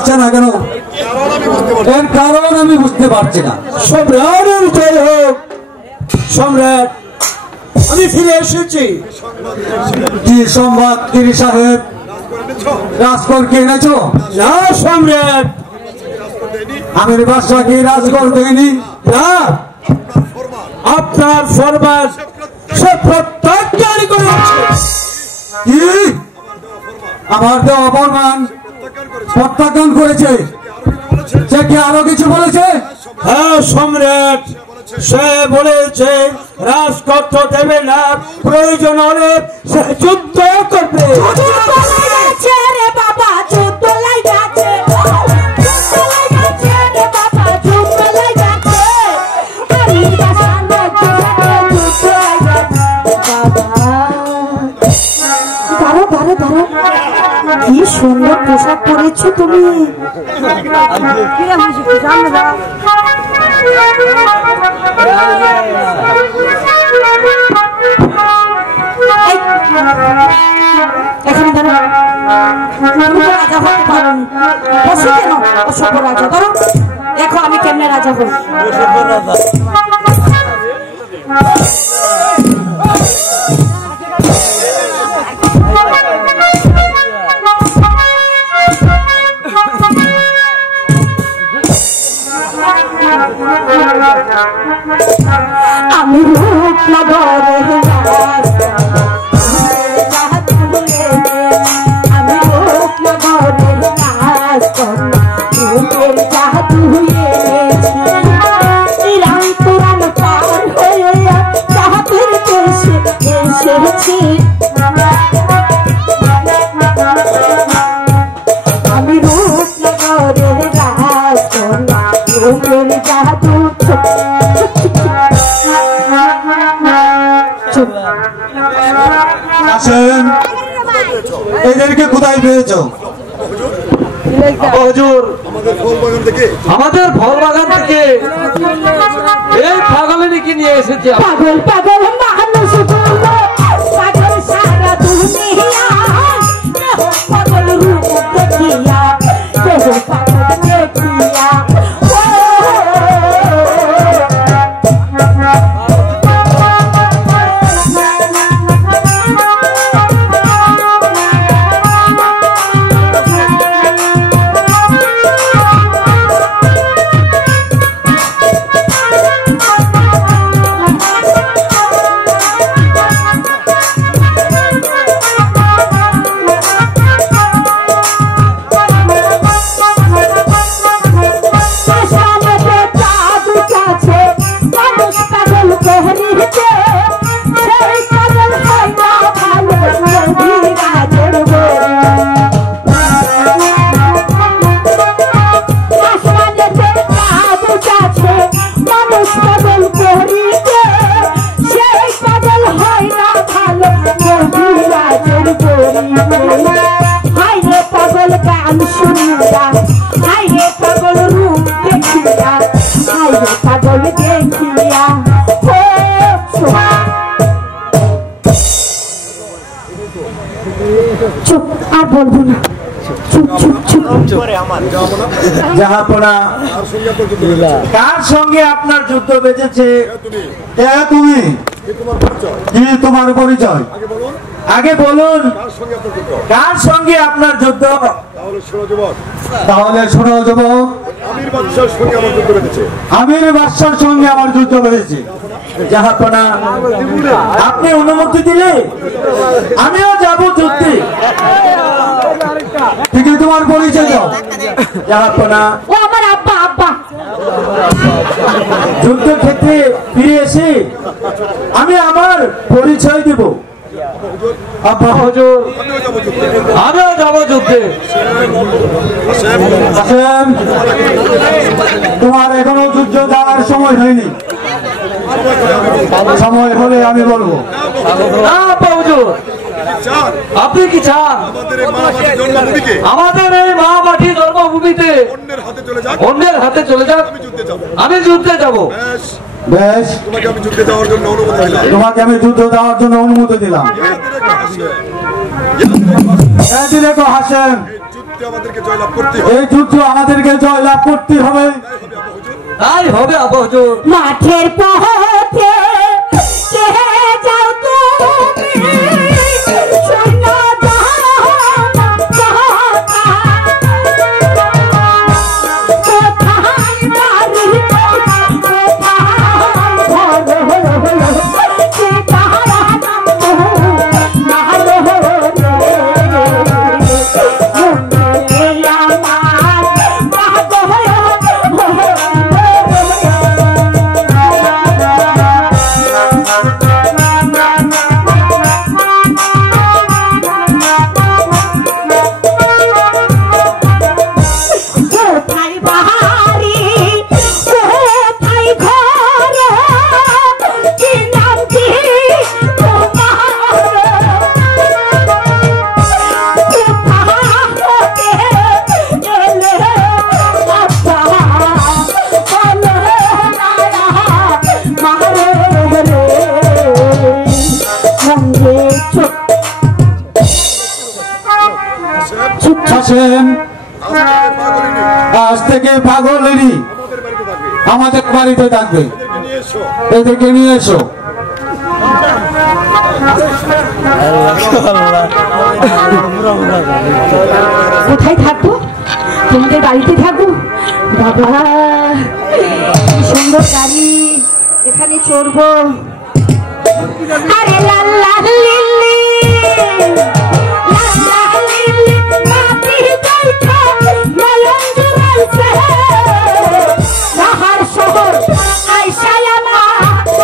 আসছে না কেন? এর কারণ আমি বুঝতে পারছি না। সম্রাটের জয় হোক। সম্রাট, আমি ফিরে এসেছি। কি সংবাদ গিরি সাহেব? রাজকরকে এনেছো? না সম্রাট, আমির বাদশাহ কি রাজকর দেয়নি? না, আপনার ফরমান সে প্রত্যাখ্যান করেছে। কি? আমার দেওয়া ফরমান প্রত্যাখ্যান করেছে? সে কি আরো কিছু বলেছে? হ্যাঁ সম্রাট, সে বলেছে রাজকর্ত দেবে না, প্রয়োজন হলে সে যুদ্ধ করবে। কি সুন্দর পোশাক পরেছো তুমি। এখানে ধরো, রাজা হতে পারোনি। বসে কেন অসভ্য রাজা? ধরো, দেখো আমি কেমনে রাজা হই। আমি রূপ নগরে আমি রূপ নগরে রাজ রূপের জাদু ইরান তুরান পার হয়ে জাহাজের দেশে এসেছি। আমি রূপ নগরে রাজ রূপের জাদু। এদেরকে কোথায় পেয়েছ? হুজুর, আমাদের ফল বাগান থেকে এই পাগলিনীকে নিয়ে এসেছি। পাগল পাগল মানুষ পাগল সারা দুনিয়া পাগল রূপ দেখিয়া পাগল দেখিয়া চুপ, আর বলবো না। চুপ চুপ চুপ। জাহাপনা, কার সঙ্গে আপনার যুদ্ধ বেঁচেছে? তুমি কি তোমার পরিচয়? আগে বলুন, কার সঙ্গে আপনার যুদ্ধ? তাহলে শোনো যুবক, আমির বাদশার সঙ্গে আমার যুদ্ধ বেঁধেছে। জাহাপনা, আপনি অনুমতি দিলে আমিও যাব যুদ্ধে। ঠিকই তোমার পরিচয় দাও। জাহাপনা, ও আমার আব্বা। আব্বা, যুদ্ধক্ষেত্রে ফিরে এসে আমি আমার পরিচয় দেব। আব্বা হুজুর, আমিও যাব যুদ্ধে। তোমার এখনো যুদ্ধ দেওয়ার সময় হয়নি, সময় হলে আমি বলবো। না আব্বা হুজুর, আপনি কি চান আমাদের এই মা মাটি জন্মভূমিতে অন্যের হাতে চলে যাক? আমি যুদ্ধে যাব। বেশ, তোমাকে আমি যুদ্ধ দেওয়ার জন্য অনুমতি দিলাম। দেখো হাসেন, এই যুদ্ধ আমাদেরকে জয়লাভ করতে হবে। তাই হবে আব্বা হুজুর। মাঠের পথে কে যাও তুমি সৈন্য আজ থেকে পাগলেরই আমাদের বাড়িতে থাকবে। এদেরকে নিয়ে এসো। কোথায় থাকবো? তোমাদের বাড়িতে থাকবো? বাবা কি সুন্দর গাড়ি, এখানে চড়বো। আরে লাল্লা লিল্লি লাল্লা লিল্লি মাটি যাইছে মলন জুড়াইছে নাহার শহর আইসাই আমার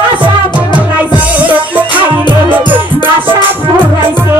আশা ফুরাইছে হাইরে আশা ফুরাইছে।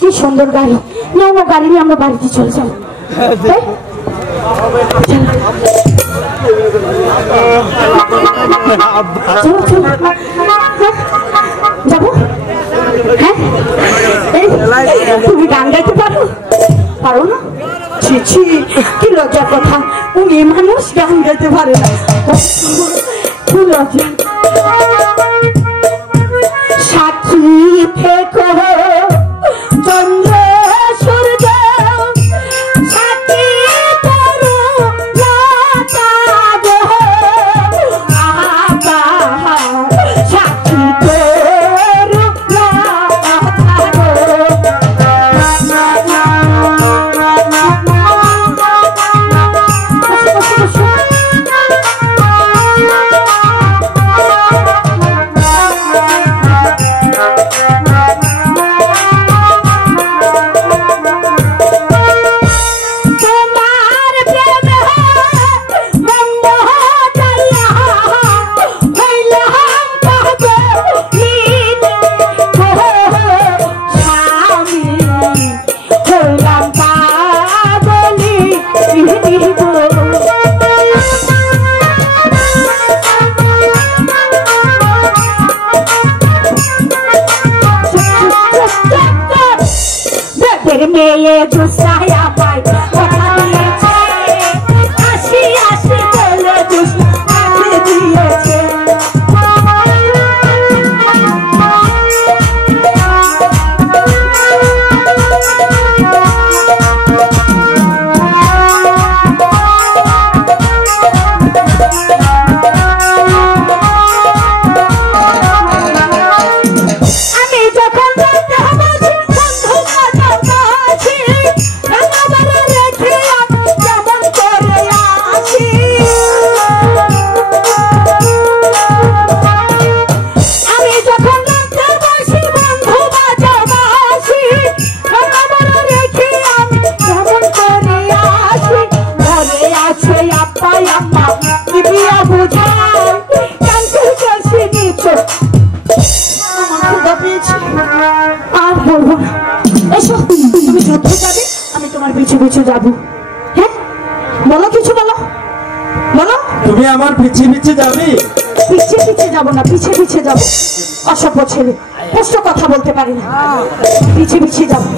কি সুন্দর গাড়ি, না গাড়ি নিয়ে আমরা বাড়িতে চলে যাবো। যাবো? হ্যাঁ তুমি গান গাইতে পারো? পারো না? ছি ছি কি লজ্জার কথা, উনি মানুষ গান গাইতে পারে না, কি লজ্জা। সাক্ষী থেকো চন্দ্র সূর্য সাক্ষী করো লতাদ সাক্ষী করো মেয়ে জুসায়া পাই কথা দিয়েছে আসি আসি বলে জুস আঁকে দিয়েছে তাই আম্মা বিবিয়া বুঝাই কানতে কাছে নিত ক্ষুধা পেয়েছি আর বলবো না। এসো তুমি যুদ্ধে যাবে, আমি তোমার পিছু পিছু যাবো। হ্যাঁ বলো, কিছু বলো, বলো। তুমি আমার পিছে পিছে যাবে? পিছে পিছে যাবো না, পিছে পিছে যাবো। অসভ্য ছেলে, স্পষ্ট কথা বলতে পারি না, পিছে পিছে যাবো।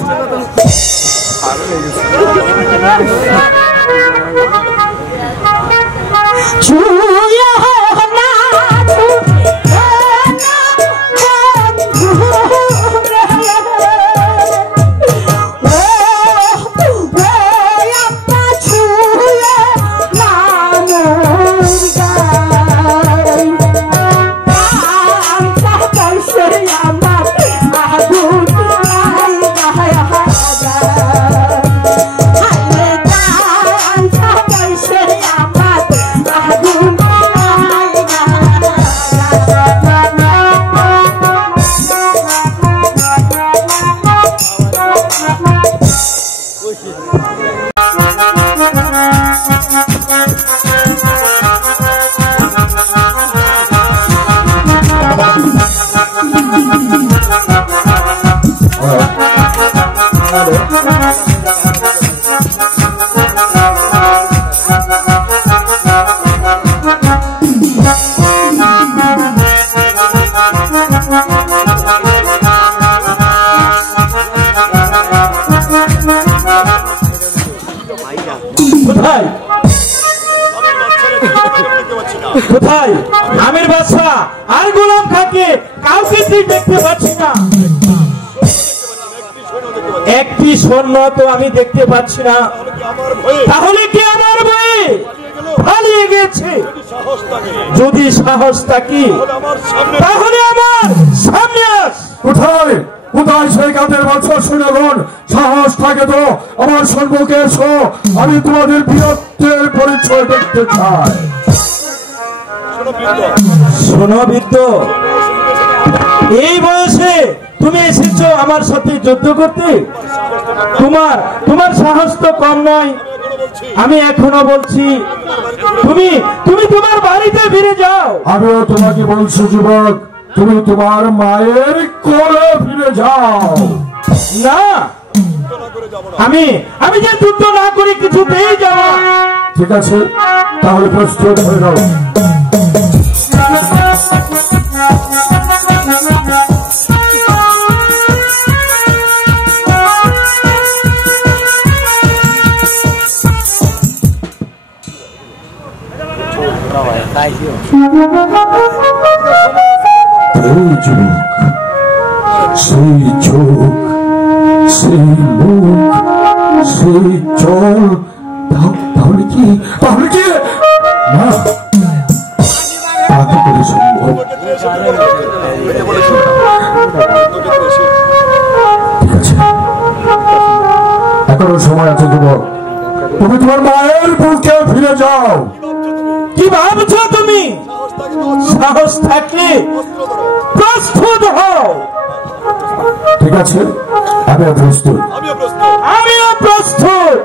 কোথায় আমির বাদশা আর গোলাম খাকে? কাউকে দেখতে পাচ্ছি না। একটি সৈন্য তো আমি দেখতে পাচ্ছি না। তাহলে কি আমার ভয়ে পালিয়ে গেছে? যদি সাহস থাকে তাহলে আমার সামনে আস। কোথায় কোথায় সেই কাদের বছর শুনেগণ? সাহস থাকে তো আমার সম্মুখে এসো, আমি তোমাদের বীরত্বের পরিচয় দেখতে চাই। শোনো বৃদ্ধ, এই বয়সে তুমি এসেছো আমার সাথে যুদ্ধ করতে? তোমার সাহস তো কম নয়। আমি এখনো বলছি তুমি তোমার বাড়িতে ফিরে যাও। আমিও তোমাকে বলছি যুবক, তুমি তোমার মায়ের কোলে ফিরে যাও। না, আমি যে যুদ্ধ না করি কিছুতেই যাব না। ঠিক আছে, তাহলে প্রস্তুত হয়ে যাও। সেই চোখ, সেই মুখ, সেই চল, তাহলে কি না তাকে করে সম্ভব? ঠিক আছে, এখনো সময় আছে যুবক, তুমি তোমার মায়ের বুকে ফিরে যাও। কি ভাবছো তুমি? সাহস থাকলে প্রস্তুত হও। ঠিক আছে, আমিও প্রস্তুত। আমিও প্রস্তুত।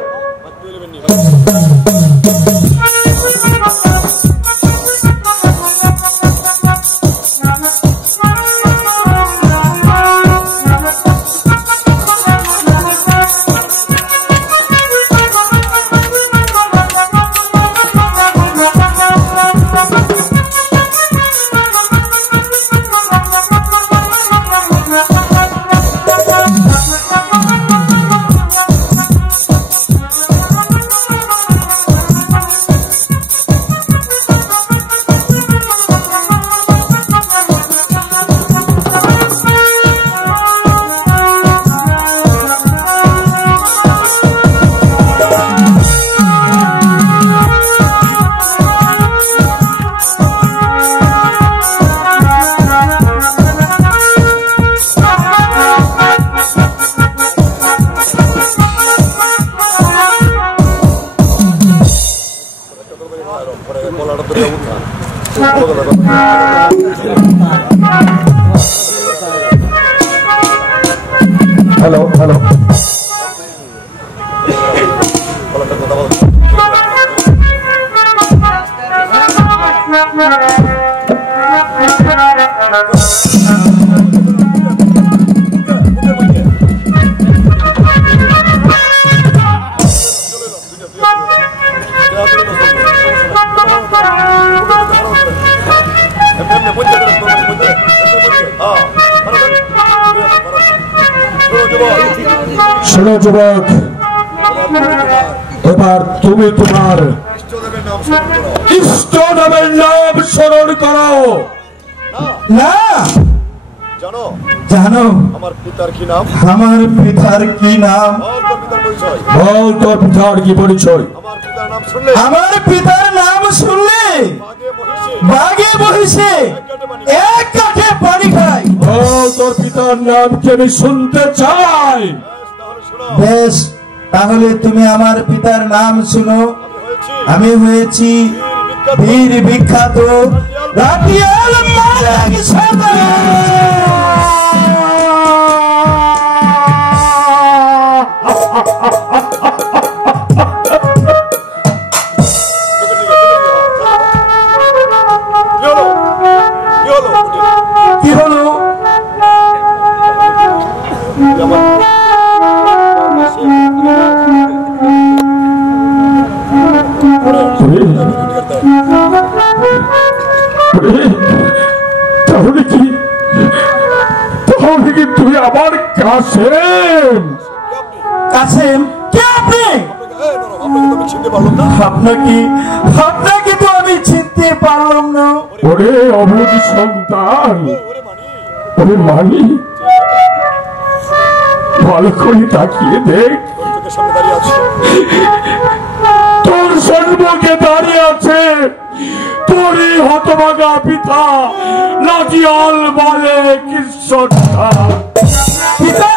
হ্যালো হ্যালো, শোনো যুবক, এবার তুমি তোমার ইষ্টদেবের নাম স্মরণ করো। না জানো জানো আমার পিতার কি নাম? আমার পিতার কি নাম? বল তোর পিতার বল তোর পিতার পরিচয়। কি পরিচয়? আমার পিতার নাম শুনলে আমার পিতার নাম শুনলে বাগে বহিছে এক কাঠে পানি খায়। বল তোর পিতার নাম কি আমি শুনতে চাই। তাহলে শোনো, বেশ, তাহলে তুমি আমার পিতার নাম শুনো। আমি হয়েছি বীর বিখ্যাত রাটিয়াল মালিক কি হলো? কি হলো? কি হলো? তাহলে কি তুই আমার কাসেম? কাসেম কে আপনি? আপনাকে তো আমি চিনতে পারলাম না। আপনাকে তো আমি চিনতে পারলাম না। ওরে অবুঝ সন্তান, ওরে মানি, ভালো করে তাকিয়ে দেখ, চোখের সামনে দাঁড়িয়ে আছে। তোর সম্মুখে দাঁড়িয়ে আছে তোরই হতভাগা পিতা রাজিয়াল মালিক সর্দার। পিতা?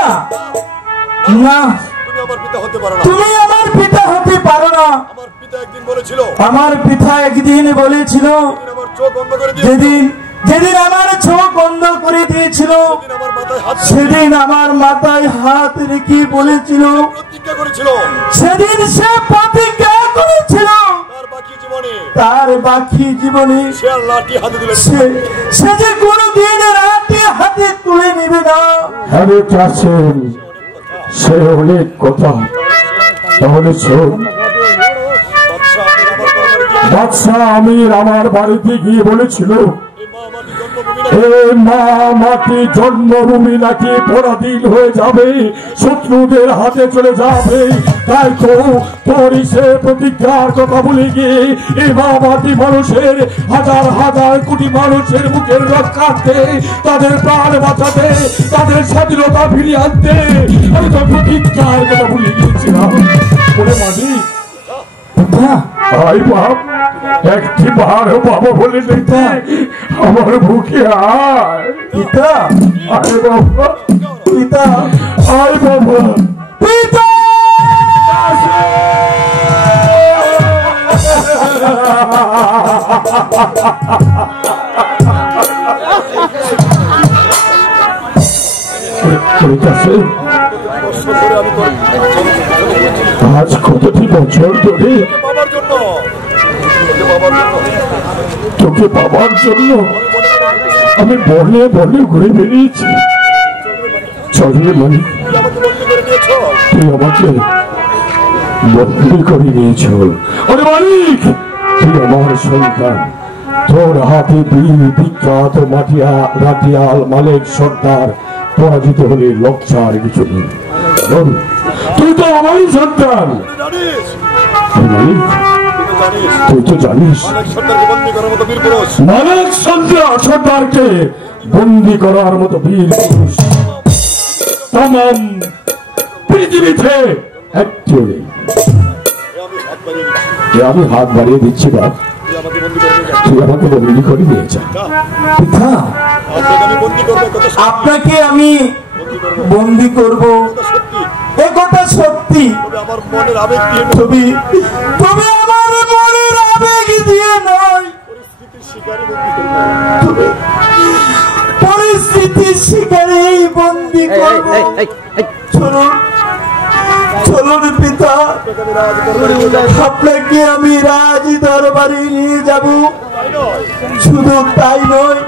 না, তুমি আমার পিতা হতে পারো না। তুমি আমার পিতা হতে পারো না। আমার পিতা একদিন বলেছিল, আমার পিতা একদিন বলেছিল, আমার চোখ বন্ধ করে দিয়ে যেদিন যেদিন আমার চোখ বন্ধ করে দিয়েছিল আমার মাথায় হাত সেদিন আমার মাথায় হাত রেখে বলেছিল, প্রতিজ্ঞা করেছিল সেদিন সে প্রতিজ্ঞা করেছিল তার বাকি জীবনে তার বাকি জীবনে সে আর লাঠি হাতে তুলে সে যে কোনোদিন রাতে হাতে তুলে নেবে না। আরে কাসেম, সে অনেক কথা। তাহলে শোন, বাদশাহ আমির আমার বাড়িতে গিয়ে বলেছিল মা মাটি জন্মভূমি নাকি পরাধীন হয়ে যাবে, শত্রুদের হাতে চলে যাবে। তাই তো তোরই সে প্রতিজ্ঞার কথা বলে গিয়ে এই মা মাটি মানুষের হাজার হাজার কোটি মানুষের মুখের রক্ষার্থে, তাদের প্রাণ বাঁচাতে, তাদের স্বাধীনতা ফিরিয়ে আনতে আমি তো প্রতিজ্ঞার কথা বলে গিয়েছিলাম। ওরে মালিক, আই বাপ, একটি বারো বাবা বলে দেখতে আমার বুকে আয়। পিতা, আয় বাবা, পিতা, আয় বাবা, পিতা। আজ কতটি বছর ধরে বাবার জন্য বাবার জন্য তোকে পাবার জন্য আমি বনে বনে ঘুরে বেরিয়েছি। চলে মালিক, তুই আমাকে বন্দি করে নিয়েছ। আরে মালিক, তুই আমার সন্তান, তোর হাতে বীর বিখ্যাত রাটিয়াল মালিক সর্দার পরাজিত হলে লজ্জার কিছু নেই। তুই তো আমারই সন্তান। মালিক, তুই তো জানিস মালিক সর্দারকে বন্দি করার মতো বীর পুরুষ তাম পৃথিবীতে একটিও নেই। আমি হাত বাড়িয়ে দিচ্ছি বা তুই আমাকে বন্দি করে নিয়ে যা। পিতা, আপনাকে আমি বন্দি করব, এ কথা সত্যি। আমার মনের আবেগ দিয়ে তবে আমার মনের আবেগ দিয়ে নয়, তবে পরিস্থিতির শিকারে বন্দি করব। চলুন চলুন পিতা, আপনাকে আমি রাজ দরবারে নিয়ে যাব। শুধু তাই নয়,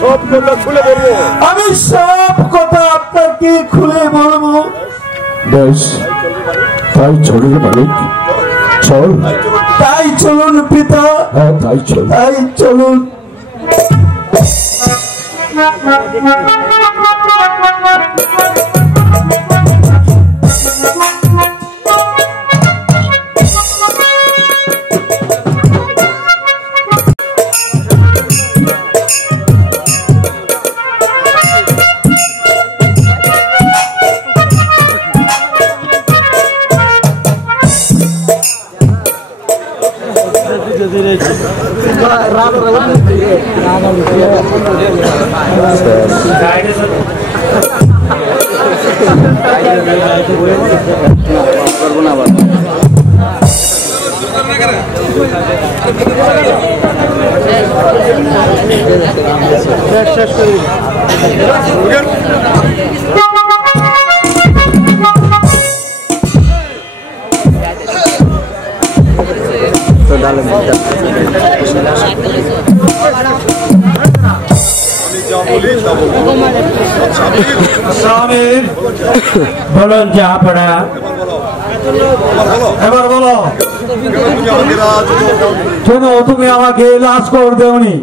সব কথা খুলে বলবো। আমি সব কথা আপনাকে খুলে বলবো। বেশ, তাই চলুন মালিক, চল। তাই চলুন পিতা, হ্যাঁ তাই চল। তাই চলুন। বলুন যা পড়া, এবার বলো। শোনো, তুমি আমাকে লাশ করে দেওনি।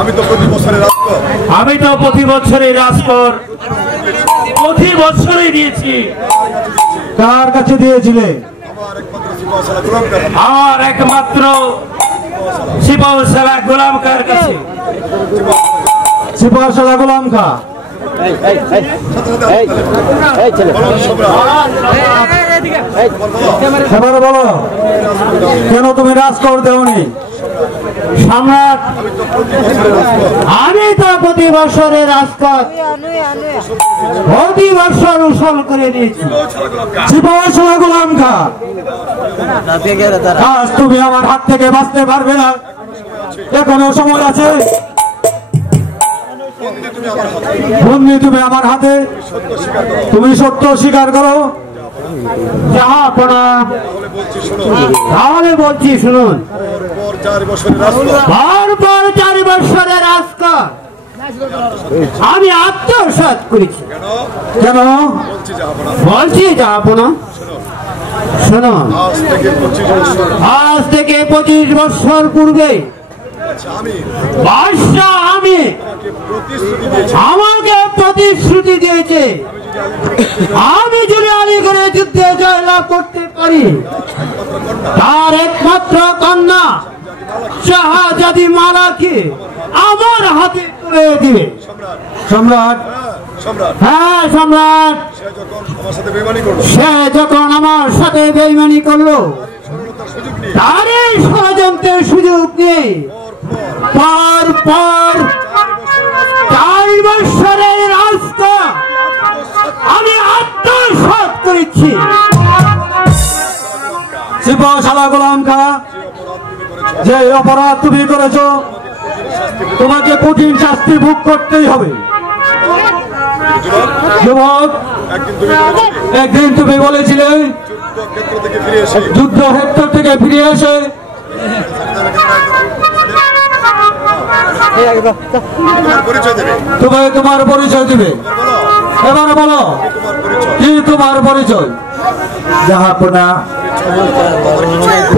আমি তো প্রতি বছরের আমি তো প্রতি বছরই রাজকর প্রতি বছরই দিয়েছি। কার কাছে দিয়েছিলে? আমার একমাত্র সিপাহসালা গোলাম কার কাছে? সিপাহসালা গোলাম খা। এবার বলো, কেন তুমি রাজকর দেওনি? সম্রাট, আমি তো প্রতি বছরের রাজকর প্রতি বছর উসল করে দিয়েছি। সিপাহসালা গোলাম খা, আজ তুমি আমার হাত থেকে বাঁচতে পারবে না, এখনো সময় আছে। বন্দি তুমি আমার হাতে, তুমি সত্য স্বীকার করো। যাহা পড়া, তাহলে বলছি শুনুন। পরপর 4 বছরের রাজকর আমি আত্মসাৎ করেছি। কেন? বলছি যাহাপনা, শোনো, আজ থেকে 25 বছর পূর্বে বাদশাহ আমি আমাকে প্রতিশ্রুতি দিয়েছে, আমি যদি আলীগড়ে যুদ্ধে জয়লাভ করতে পারি তার একমাত্র কন্যা শাহজাদি মালাকে আমার হাতে তুলে দিবে। সম্রাট, হ্যাঁ সম্রাট, সে যখন আমার সাথে বেইমানি করলো, তার এই ষড়যন্ত্রের সুযোগ নিয়ে পর 4 বছরের রাজকর আমি আত্মসাৎ করেছি। সিপাহসালা গোলাম খা, যে অপরাধ তুমি করেছো তোমাকে কঠিন শাস্তি ভোগ করতেই হবে। যুবক, একদিন তুমি বলেছিলে যুদ্ধক্ষেত্র থেকে ফিরে এসে তুমি তোমার পরিচয় দিবে। এবার বলো, কি তোমার পরিচয়? জাহাপনা,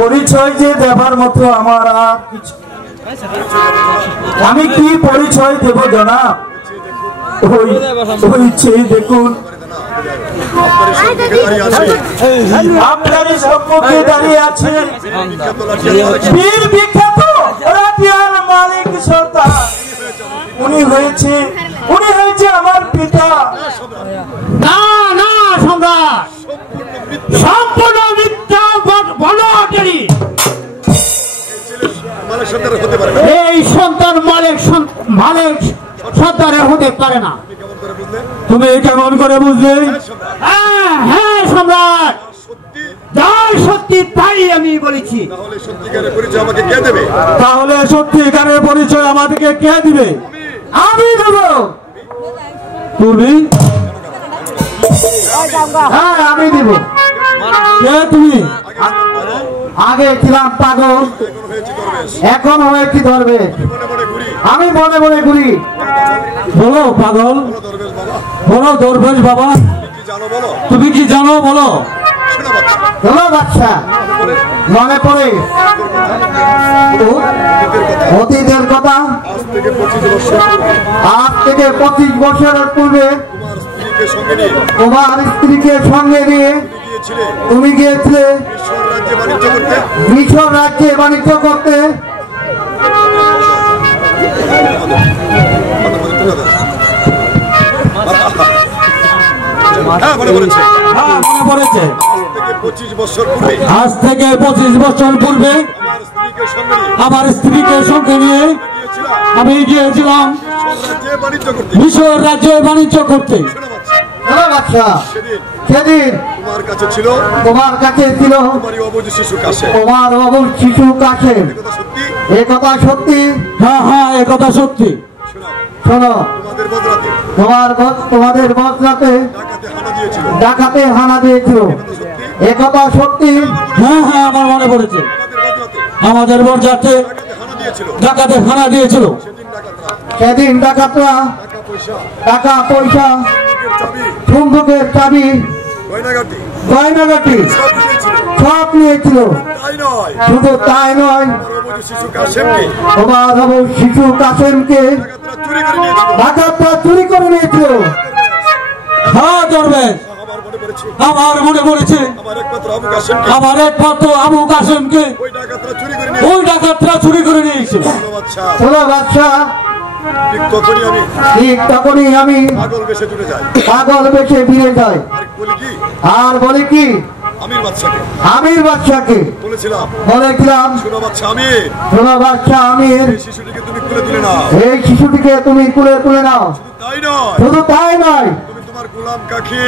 পরিচয় যে দেবার মতো আমার আর কিছু, আমি কি পরিচয় দেব জনাব? ওই চেয়ে দেখুন, আপনার সম্মুখে দাঁড়িয়ে আছে বীর বিখ্যাত রাতিয়ার মালিক সর্দার। উনি হয়েছে আমার পিতা। না না সম্রাট, সম্পূর্ণ মিথ্যা বলটেরি। এই সন্তান মালিক সর্দারের হতে পারে না। তুমি কেমন করে বুঝলে? হ্যাঁ সম্রাট, যা সত্যি তাই আমি বলেছি। তাহলে সত্যিকারের পরিচয় আমাদেরকে কে দিবে? আমি দেব। তুমি? হ্যাঁ আমি দিব। কে তুমি? আগে ছিলাম পাগল, এখন হয়েছি দরবেশ। এখন হয়েছি দরবেশ। মনে মনে ঘুরি। আমি মনে মনে ঘুরি। বলো পাগল, বলো দরবেশ বাবা, বলো দরবেশ বাবা, কি জানো বলো? তুমি কি জানো বলো? শোনা বাচ্চা, চলো বাচ্চা, মনে পড়ে অতীতের কথা। আজ থেকে 25 বছর পূর্বে আজ থেকে 25 বছরের পূর্বে তোমার স্ত্রীকে সঙ্গে নিয়ে তোমার স্ত্রীকে সঙ্গে নিয়ে গিয়েছিলে তুমি গিয়েছিলে মিশর রাজ্যে বাণিজ্য করতে। মিশর রাজ্যে বাণিজ্য করতে। হ্যাঁ মনে পড়েছে। হ্যাঁ মনে পড়েছে। আজ থেকে 25 বছর পূর্বে আজ থেকে 25 বছর পূর্বে আমার স্ত্রীকে সঙ্গে নিয়ে আমার স্ত্রীকে সঙ্গে নিয়ে গিয়েছিলাম আমি গিয়েছিলাম মিশর রাজ্যে বাণিজ্য করতে। মিশর রাজ্যে বাণিজ্য করতে। শোনা বাচ্চা, চলো বাচ্চা, সেদিন সেদিন তোমার কাছে ছিল তোমার কাছে ছিল তোমারই অবুঝ শিশু কাছে। তোমার অবুঝ শিশু কাছে। কথা সত্যি। এ কথা সত্যি। হ্যাঁ হ্যাঁ এ কথা সত্যি। শোনা, শোনো, তোমাদের বদরাতে তোমাদের বদরাতে ডাকাতে হানা দিয়েছিল। ডাকাতে হানা দিয়েছিল। কথা সত্যি। এ কথা সত্যি। হ্যাঁ হ্যাঁ আমার মনে পড়েছে। তোমাদের বদরাতে আমাদের বরযাত্রে ডাকাতে হানা দিয়েছিল। ডাকাতে হানা দিয়েছিল। সেদিন ডাকাতরা সেদিন ডাকাতরা টাকা পয়সা, টাকা পয়সা, বন্দুকের চাবি, বন্দুকের চাবি, গয়নাগাটি গয়নাগাটি সব নিয়েছিল। সব নিয়েছিল। তাই নয়, শুধু তাই নয়, আমার অবুঝ শিশু কাশেমকে তোমার অবুঝ শিশু কাসেমকে ডাকাতরা চুরি করে নিয়েছিল। ডাকাতরা চুরি করে নিয়েছিল। হ্যাঁ দরবেশ, আমার মনে পড়েছে, আমার মনে পড়েছে। আমার একমাত্র আবু কাশেমকে আমার একমাত্র আবু কাসেমকে ওই ডাকাতরা চুরি করে নিয়েছিল। ওই ডাকাতরা চুরি করে নিয়েছিল। আচ্ছা, চলো বাচ্চা, ঠিক তখনই আমি ঠিক তখনই আমি পাগল বেশে ছুটে যাই। পাগল বেশে ফিরে যাই। আর বলি কি, আর বলি কি, আমির বাচ্চাকে আমির বাচ্চাকে বলেছিলাম, বলেছিলাম, শোনো বাচ্চা আমির, শোনো বাচ্চা আমির, এই শিশুটিকে তুমি কুলে তুলে নাও। এই শিশুটিকে তুমি কুলে তুলে নাও। তাই নয়, শুধু তাই নয়, তুমি তোমার গোলাম কাকে,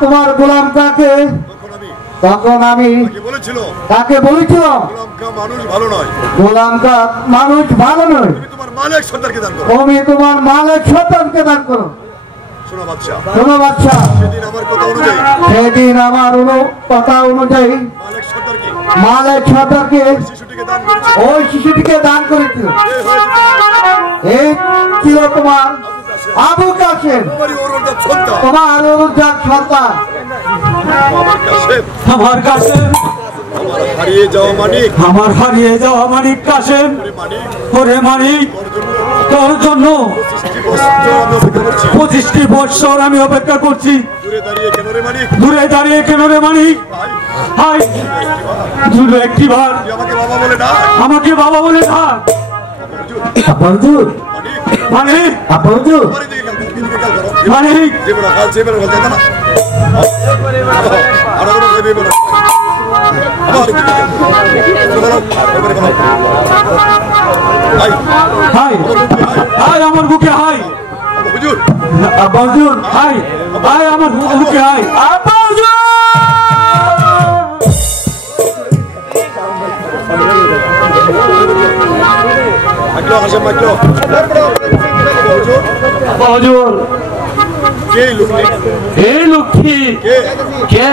তোমার গোলাম কাকে, তখন আমি তখন আমি তাকে বলেছিল, তাকে বলেছিলাম, গোলাম কা মানুষ ভালো নয়, গোলাম কা মানুষ ভালো নয়, তুমি তোমার মালিক সর্দারকে দান করো। তুমি তোমার মালিক সন্তানকে দান করো। শোনো বাচ্চা, শোনো বাচ্চা, সেদিন আমার কথা অনুযায়ী সেদিন আমার কথা অনুযায়ী মালিক সর্দারকে মালিক সন্তানকে শিশুটিকে দান করেছিল। ওই শিশুটিকে দান করেছিল। এই হয়েছে তোমার এই ছিল তোমার আবু কাশেম, আবু কাসেম, তোমারই অরুণদার সন্তান। তোমার অনুযায়ী সন্তান। আমার কাশেম, আমার কাসেম, আমার হারিয়ে যাওয়া মানিক, আমার হারিয়ে যাওয়া মানিক কাসেম, মানিক ওরে মানিক, তোর জন্য তোর জন্য 25 বছর আমি অপেক্ষা করছি। 25 বছর আমি অপেক্ষা করছি। দূরে দাঁড়িয়ে কেন রে মানিক, দূরে দাঁড়িয়ে কেন রে মানিক? ভাই, হাই শুধু একটি বার তুই আমাকে বাবা বলে না, আমাকে বাবা বলে ডাক। বন্ধুর মানিক, মানিক, বন্ধুর বাড়ি দিকে গেল, দিকে গেল করো। মানিক, জীবনে কাল জীবনে বলতে না, আর কোনো দেবে না। আবার দিকে গেল, চলো এবারে বলো, ভাই, হাই হাই আমার বুকে হাই হুজুর, আব্বাজুর, হাই হাই আমার বুকে হাই আব্বাজুর। মাইক্রো হাসে মাইক্রো, হুজুর, আব্বাজুর, কে লোকটি, এই লক্ষ্মী কে, কে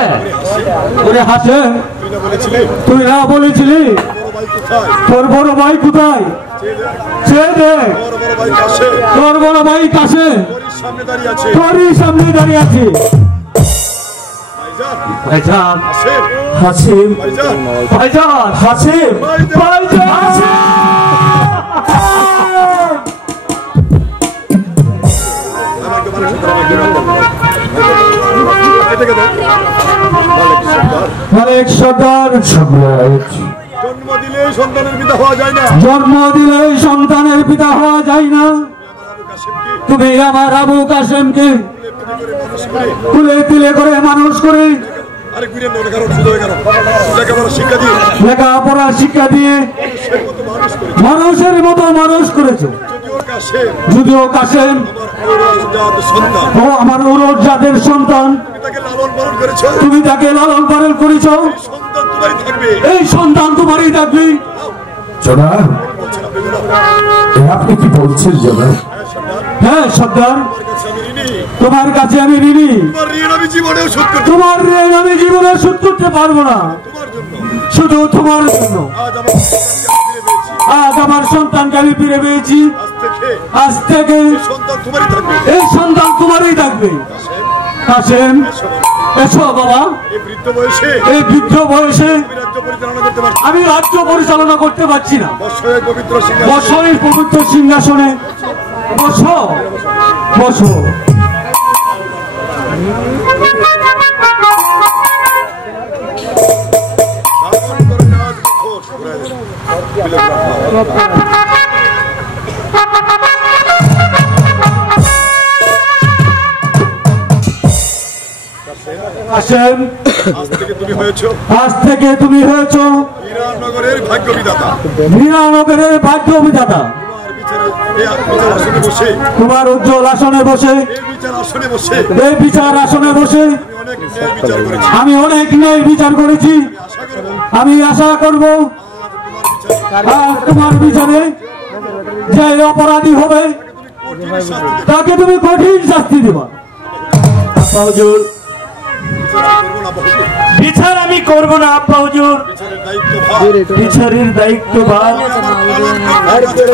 ওরে হাসে? তুই না বলেছিলি তুই না বলেছিলি বড় ভাই কোথায়, তোর বড় ভাই কোথায়? সে দেখ, বড় বড় ভাই কাছে, তোর বড় ভাই কাছে তোরই সামনে দাঁড়িয়ে আছে। তোরই সামনে দাঁড়িয়ে আছে। ভাইজান, ভাইজান, আসেন, হাসিম, ভাইজান, ভাইজান, হাসিম, ভাইজান, হাসিম। আমাকে মানে শুনতে এটাকে দাও। মালিক সর্দার, জন্ম দিলে সন্তানের পিতা হওয়া যায় না। জন্ম দিলে সন্তানের পিতা হওয়া যায় না। আমার আবু কাশেমকে তুমি আমার আবু কাসেমকে করে মানুষ করে, কুলে তিলে করে মানুষ করে আরে গুইরের নয় কারণ শুধু হয়ে গেল, লেখাপড়া শিক্ষা দিয়ে লেখাপড়া শিক্ষা দিয়ে সে মতো মানুষ করে। মানুষের মতো মানুষ করেছো। যদিও কাশেম যদিও কাসেম আমার ঔরসজাত সন্তান, ও আমার ঔরস জাতের সন্তান, তুমি তাকে লালন পালন করেছো, তুমি তাকে লালন পালন করেছ। সন্তান তোমারই থাকবে। এই সন্তান তোমারই থাকবে। জনাব, বলছেন আপনি জনাব, আপনি কি বলছেন জনাব? হ্যাঁ হ্যাঁ সর্দার, সর্দার, তোমার কাছে আমি ঋণী। তোমার কাছে আমি ঋণী। তোমার ঋণ আমি জীবনেও শোধ করতে তোমার ঋণ আমি জীবনে শোধ করতে পারবো না। তোমার জন্য শুধু তোমার জন্য। আজ আমার সন্তানকে আমি ফিরে পেয়েছি। আজ আমার সন্তানকে আমি ফিরে পেয়েছি। আজ থেকে এই সন্তান তোমারই থাকবে। এই সন্তান তোমারই থাকবে। কাসেম, এসো বাবা। এই বৃদ্ধ বয়সে এই বৃদ্ধ বয়সে আমি রাজ্য পরিচালনা করতে পারছি আমি রাজ্য পরিচালনা করতে পারছি না। বসো এই পবিত্র সিংহাসনে। বসো এই পবিত্র সিংহাসনে। বসো, বসো। ধারণ করে নেওয়া দুঃখ ঘুরায় দেন। কাসেম, আজ থেকে তুমি হয়েছো আজ থেকে তুমি হয়েছো হীরানগরের ভাগ্য বিধাতা। হীরানগরের ভাগ্য বিধাতা। তোমার বিচারে এই বিচার আসনে বসে তোমার উজ্জ্বল আসনে বসে, এই বিচার আসনে বসে এই বিচার আসনে বসে আমি অনেক ন্যায় বিচার করেছি। আমি অনেক ন্যায় বিচার করেছি। আশা করব আমি আশা করব আর তোমার বিচারে যে অপরাধী হবে কঠিন শাস্তি দেবে। তাকে তুমি কঠিন শাস্তি দিবা। আব্বা হুজুর, বিচার আমি করব না বিচার আমি করব না বাবু। আব্বা হুজুর। বিচারের দায়িত্ব ভার বিচারের দায়িত্ব ভার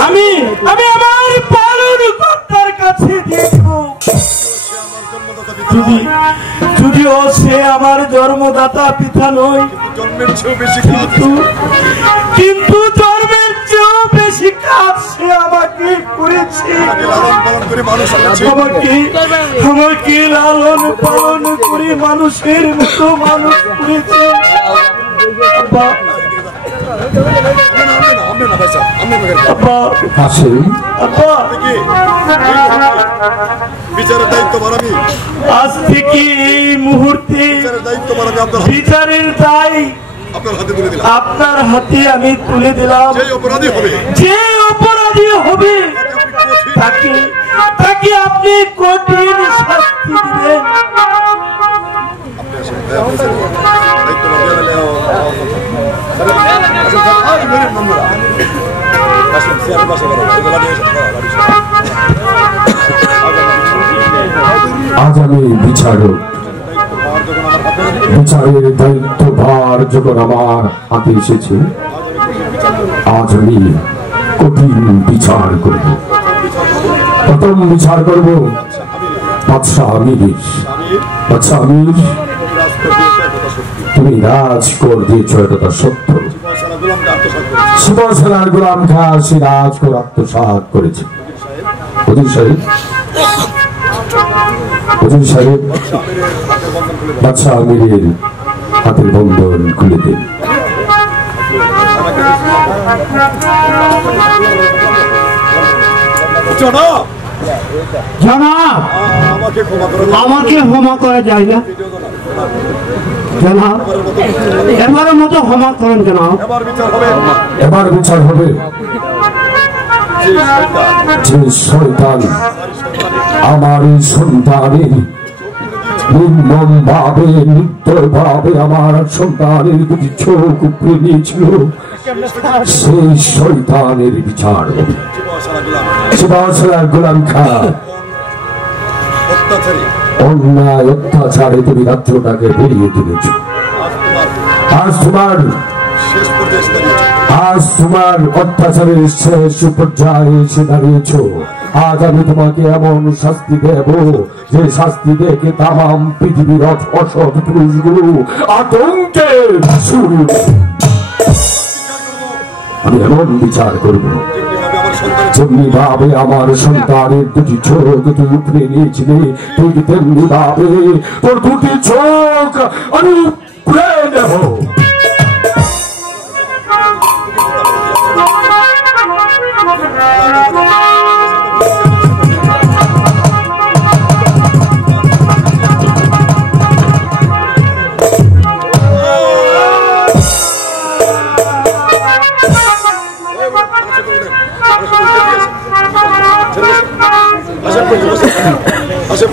আমি আমি আমার পালন কর্তার কাছে দিয়ে দেব। যদি যদিও সে আমার জন্মদাতা পিতা নয়, জন্মের চেয়েও বেশি কিন্তু জন্মের চেয়েও বেশি কাজ সে আমাকে করেছে। লালন পালন করে মানুষ করেছে। আমাকে লালন পালন করে মানুষের মতো মানুষ করেছে। আব্বা, আমরা না ভাই সাহেব, আমরা না। আব্বা, কাসেম, আব্বা, থেকে বিচারের দায়িত্ব ভার আমি আজ থেকে এই মুহূর্তে বিচারের দায়িত্ব ভার আমি বিচারের দায় আপনার হাতে তুলে দিলাম। আপনার হাতে আমি তুলে দিলাম। যে অপরাধী হবে যে অপরাধী হবে তাকে আপনি কঠিন তাকে আপনি কঠিন শাস্তি দিবেন। দায়িত্ব ভার দিলে আজ মেরে নম্বর আসলে সিয়ার পাশে করো এগুলা নিয়ে এসে আজ আমি বিচারক। বিচারের দায়িত্ব ভার যখন আমার হাতে এসেছে, আজ আমি কঠিন বিচার করব। প্রথম বিচার করব বাদশাহ আমির। বাদশাহ আমির, তুমি রাজকর দিয়েছ, এটা সত্য। সুবর্ণার গোলাম খা সে রাজকর আত্মসাৎ করেছে। হুজুর সাহেব, হুজুর সাহেব, বাদশাহ আমিরের হাতের বন্ধন খুলে দিন। জনাব জনাব, আমাকে ক্ষমা করো। আমাকে ক্ষমা করা যায় না জনাব, এবারের মতো ক্ষমা করেন জনাব। এবার বিচার হবে। এবার বিচার হবে। যে শয়তান আমার এই সন্তানের নির্মম ভাবে, নির্দয় ভাবে আমার সন্তানের দুটি চোখ উপড়ে নিয়েছিল, সেই শয়তানের বিচার হবে। শিবাসার গোলাম খা অত্যাচারী অন্যায় অত্যাচারে তুমি রাজ্যটাকে বেরিয়ে তুলেছ। আজ তোমার শেষ পর্যায়ে এসে দাঁড়িয়েছে। আজ তোমার অত্যাচারের শেষ পর্যায়ে এসে দাঁড়িয়েছ। আজ আমি তোমাকে এমন শাস্তি দেব যে শাস্তি দেখে তাম পৃথিবীর অসৎ পুরুষগুলো আতঙ্কে শুরু। আমি এমন বিচার করব যেমনি ভাবে আমার সন্তানের দুটি চোখ তুই উপরে নিয়েছিলে, ঠিক তেমনি ভাবে তোর দুটি চোখ আমি উপরে নেব।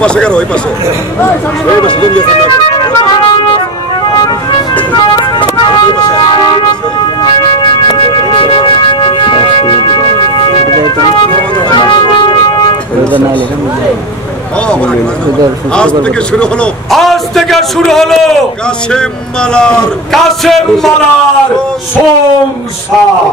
পাশে কেন ওই পাশে ওই পাশে জমি আছে আজ থেকে শুরু হলো কাশেম মালার সংসার।